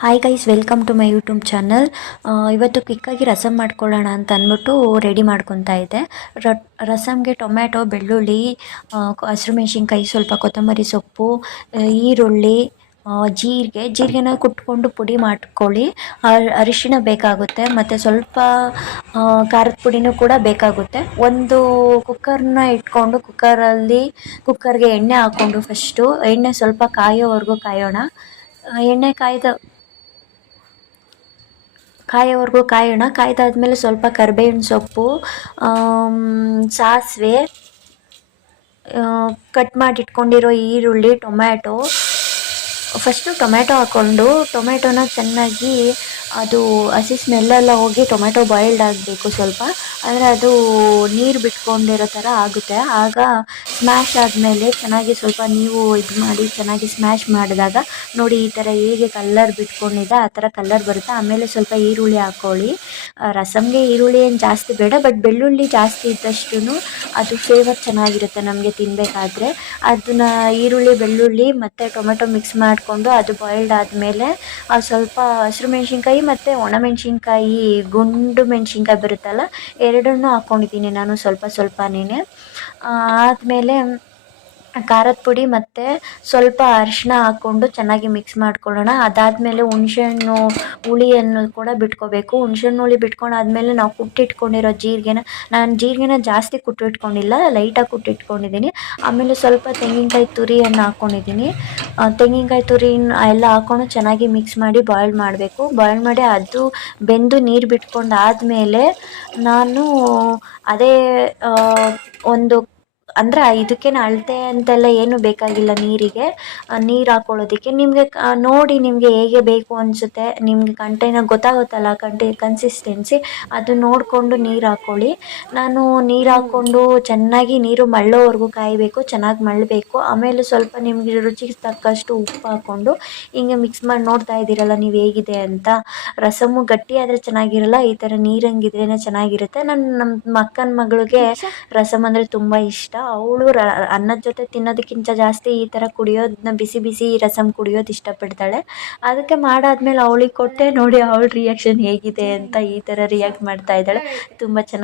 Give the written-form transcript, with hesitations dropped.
Hi guys, welcome to my YouTube channel. ಇವತ್ತು ಕ್ವಿಕ್ಕಾಗಿ ರಸಮ್ ಮಾಡ್ಕೊಳ್ಳೋಣ ಅಂತ ಅಂದ್ಬಿಟ್ಟು ರೆಡಿ ಮಾಡ್ಕೊತಾ ಇದ್ದೆ. ರಸಮ್ಗೆ ಟೊಮ್ಯಾಟೊ, ಬೆಳ್ಳುಳ್ಳಿ, ಹಸಿರು ಮೆಣಸಿನ್ಕಾಯಿ, ಸ್ವಲ್ಪ ಕೊತ್ತಂಬರಿ ಸೊಪ್ಪು, ಈರುಳ್ಳಿ, ಜೀರಿಗೆನ ಕುಟ್ಕೊಂಡು ಪುಡಿ ಮಾಡ್ಕೊಳ್ಳಿ. ಅರಿಶಿಣ ಬೇಕಾಗುತ್ತೆ, ಮತ್ತು ಸ್ವಲ್ಪ ಖಾರದ ಪುಡಿನೂ ಕೂಡ ಬೇಕಾಗುತ್ತೆ. ಒಂದು ಕುಕ್ಕರ್ನ ಇಟ್ಕೊಂಡು ಕುಕ್ಕರ್ಗೆ ಎಣ್ಣೆ ಹಾಕ್ಕೊಂಡು ಫಸ್ಟು ಎಣ್ಣೆ ಸ್ವಲ್ಪ ಕಾಯೋವರೆಗೂ ಕಾಯೋಣ. ಎಣ್ಣೆ ಕಾಯೋಣ. ಕಾಯ್ದಾದ್ಮೇಲೆ ಸ್ವಲ್ಪ ಕರಿಬೇವಿನ ಸೊಪ್ಪು, ಸಾಸಿವೆ, ಕಟ್ ಮಾಡಿ ಇಟ್ಕೊಂಡಿರೋ ಈರುಳ್ಳಿ, ಟೊಮ್ಯಾಟೊ. ಫಸ್ಟು ಟೊಮ್ಯಾಟೊ ಹಾಕ್ಕೊಂಡು ಟೊಮ್ಯಾಟೊನ ಚೆನ್ನಾಗಿ ಅದು ಹಸಿ ಸ್ಮೆಲ್ಲೆಲ್ಲ ಹೋಗಿ ಟೊಮ್ಯಾಟೊ ಬಾಯ್ಲ್ಡ್ ಆಗಬೇಕು ಸ್ವಲ್ಪ. ಅಂದರೆ ಅದು ನೀರು ಬಿಟ್ಕೊಂಡಿರೋ ಥರ ಆಗುತ್ತೆ. ಆಗ ಸ್ಮ್ಯಾಶ್ ಆದಮೇಲೆ ಚೆನ್ನಾಗಿ ಸ್ವಲ್ಪ ನೀವು ಇದು ಮಾಡಿ ಚೆನ್ನಾಗಿ ಸ್ಮ್ಯಾಶ್ ಮಾಡಿದಾಗ ನೋಡಿ ಈ ಥರ ಹೇಗೆ ಕಲ್ಲರ್ ಬಿಟ್ಕೊಂಡಿದೆ ಆ ಥರ ಕಲ್ಲರ್ ಬರುತ್ತೆ. ಆಮೇಲೆ ಸ್ವಲ್ಪ ಈರುಳ್ಳಿ ಹಾಕ್ಕೊಳ್ಳಿ. ರಸಮ್ಗೆ ಈರುಳ್ಳಿ ಏನು ಜಾಸ್ತಿ ಬೇಡ, ಬಟ್ ಬೆಳ್ಳುಳ್ಳಿ ಜಾಸ್ತಿ ಇದ್ದಷ್ಟು ಅದು ಫ್ಲೇವರ್ ಚೆನ್ನಾಗಿರುತ್ತೆ ನಮಗೆ ತಿನ್ನಬೇಕಾದ್ರೆ. ಅದನ್ನು ಈರುಳ್ಳಿ, ಬೆಳ್ಳುಳ್ಳಿ ಮತ್ತು ಟೊಮೆಟೊ ಮಿಕ್ಸ್ ಮಾಡಿಕೊಂಡು ಅದು ಬಾಯ್ಲ್ಡ್ ಆದಮೇಲೆ ಸ್ವಲ್ಪ ಹಸಿರು ಮೆಣಸಿನ್ಕಾಯಿ ಮತ್ತು ಒಣಮೆಣಸಿನ್ಕಾಯಿ, ಗುಂಡು ಮೆಣಸಿನ್ಕಾಯಿ ಬರುತ್ತಲ್ಲ, ಎರಡನ್ನೂ ಹಾಕ್ಕೊಂಡಿದ್ದೀನಿ ನಾನು ಸ್ವಲ್ಪನೇ. ಆದಮೇಲೆ ಖಾರದ ಪುಡಿ ಮತ್ತು ಸ್ವಲ್ಪ ಅರಿಶಿನ ಹಾಕ್ಕೊಂಡು ಚೆನ್ನಾಗಿ ಮಿಕ್ಸ್ ಮಾಡ್ಕೊಳ್ಳೋಣ. ಅದಾದಮೇಲೆ ಹುಣಸೆಹಣ್ಣು ಹುಳಿಯನ್ನು ಕೂಡ ಬಿಟ್ಕೋಬೇಕು. ಹುಣಸೆಹಣ್ಣು ಹುಳಿ ಬಿಟ್ಕೊಂಡಾದ್ಮೇಲೆ ನಾವು ಕುಟ್ಟಿಟ್ಕೊಂಡಿರೋ ನಾನು ಜೀರಿಗೆನ ಜಾಸ್ತಿ ಕುಟ್ಟಿಟ್ಕೊಂಡಿಲ್ಲ, ಲೈಟಾಗಿ ಕುಟ್ಟಿಟ್ಕೊಂಡಿದ್ದೀನಿ. ಆಮೇಲೆ ಸ್ವಲ್ಪ ತೆಂಗಿನಕಾಯಿ ತುರಿಯನ್ನು ಹಾಕ್ಕೊಂಡಿದ್ದೀನಿ. ತೆಂಗಿನಕಾಯಿ ತುರಿನ ಎಲ್ಲ ಹಾಕ್ಕೊಂಡು ಚೆನ್ನಾಗಿ ಮಿಕ್ಸ್ ಮಾಡಿ ಬಾಯ್ಲ್ ಮಾಡಬೇಕು. ಬಾಯ್ಲ್ ಮಾಡಿ ಅದು ಬೆಂದು ನೀರು ಬಿಟ್ಕೊಂಡಾದಮೇಲೆ ನಾನು ಅದೇ ಒಂದು ಅಂದರೆ ಇದಕ್ಕೇನು ಅಳತೆ ಅಂತೆಲ್ಲ ಏನೂ ಬೇಕಾಗಿಲ್ಲ ನೀರಿಗೆ. ನೀರು ಹಾಕ್ಕೊಳ್ಳೋದಕ್ಕೆ ನಿಮಗೆ ನೋಡಿ ನಿಮಗೆ ಹೇಗೆ ಬೇಕು ಅನಿಸುತ್ತೆ, ನಿಮಗೆ ಕಂಟೈನರ್ ಗೊತ್ತಾಗುತ್ತಲ್ಲ ಕನ್ಸಿಸ್ಟೆನ್ಸಿ, ಅದು ನೋಡಿಕೊಂಡು ನೀರು ಹಾಕ್ಕೊಳ್ಳಿ. ನಾನು ನೀರು ಹಾಕ್ಕೊಂಡು ಚೆನ್ನಾಗಿ ನೀರು ಮಳ್ಳೋವರೆಗೂ ಕಾಯಬೇಕು, ಚೆನ್ನಾಗಿ ಮಳ್ಳಬೇಕು. ಆಮೇಲೆ ಸ್ವಲ್ಪ ನಿಮಗೆ ರುಚಿಗೆ ತಕ್ಕಷ್ಟು ಉಪ್ಪು ಹಾಕ್ಕೊಂಡು ಹಿಂಗೆ ಮಿಕ್ಸ್ ಮಾಡಿ ನೋಡ್ತಾ ಇದ್ದೀರಲ್ಲ ನೀವು ಹೇಗಿದೆ ಅಂತ. ರಸಮ್ಮು ಗಟ್ಟಿ ಆದರೆ ಚೆನ್ನಾಗಿರಲ್ಲ, ಈ ಥರ ನೀರಂಗಿದ್ರೇ ಚೆನ್ನಾಗಿರುತ್ತೆ. ನಮ್ಮ ಅಕ್ಕನ ಮಗಳಿಗೆ ರಸಮ್ ಅಂದರೆ ತುಂಬ ಇಷ್ಟ. ಅವಳು ಅನ್ನದ ಜೊತೆ ತಿನ್ನೋದಕ್ಕಿಂತ ಜಾಸ್ತಿ ಈ ಥರ ಕುಡಿಯೋದನ್ನ ಬಿಸಿ ಬಿಸಿ ರಸಮ್ ಕುಡಿಯೋದು ಇಷ್ಟಪಡ್ತಾಳೆ. ಅದಕ್ಕೆ ಮಾಡಾದ್ಮೇಲೆ ಅವಳಿಗೆ ಕೊಟ್ಟೆ, ನೋಡಿ ಅವಳ ರಿಯಾಕ್ಷನ್ ಹೇಗಿದೆ ಅಂತ ಈ ಥರ ರಿಯಾಕ್ಟ್ ಮಾಡ್ತಾ ಇದ್ದಾಳೆ. ತುಂಬ ಚೆನ್ನಾಗಿ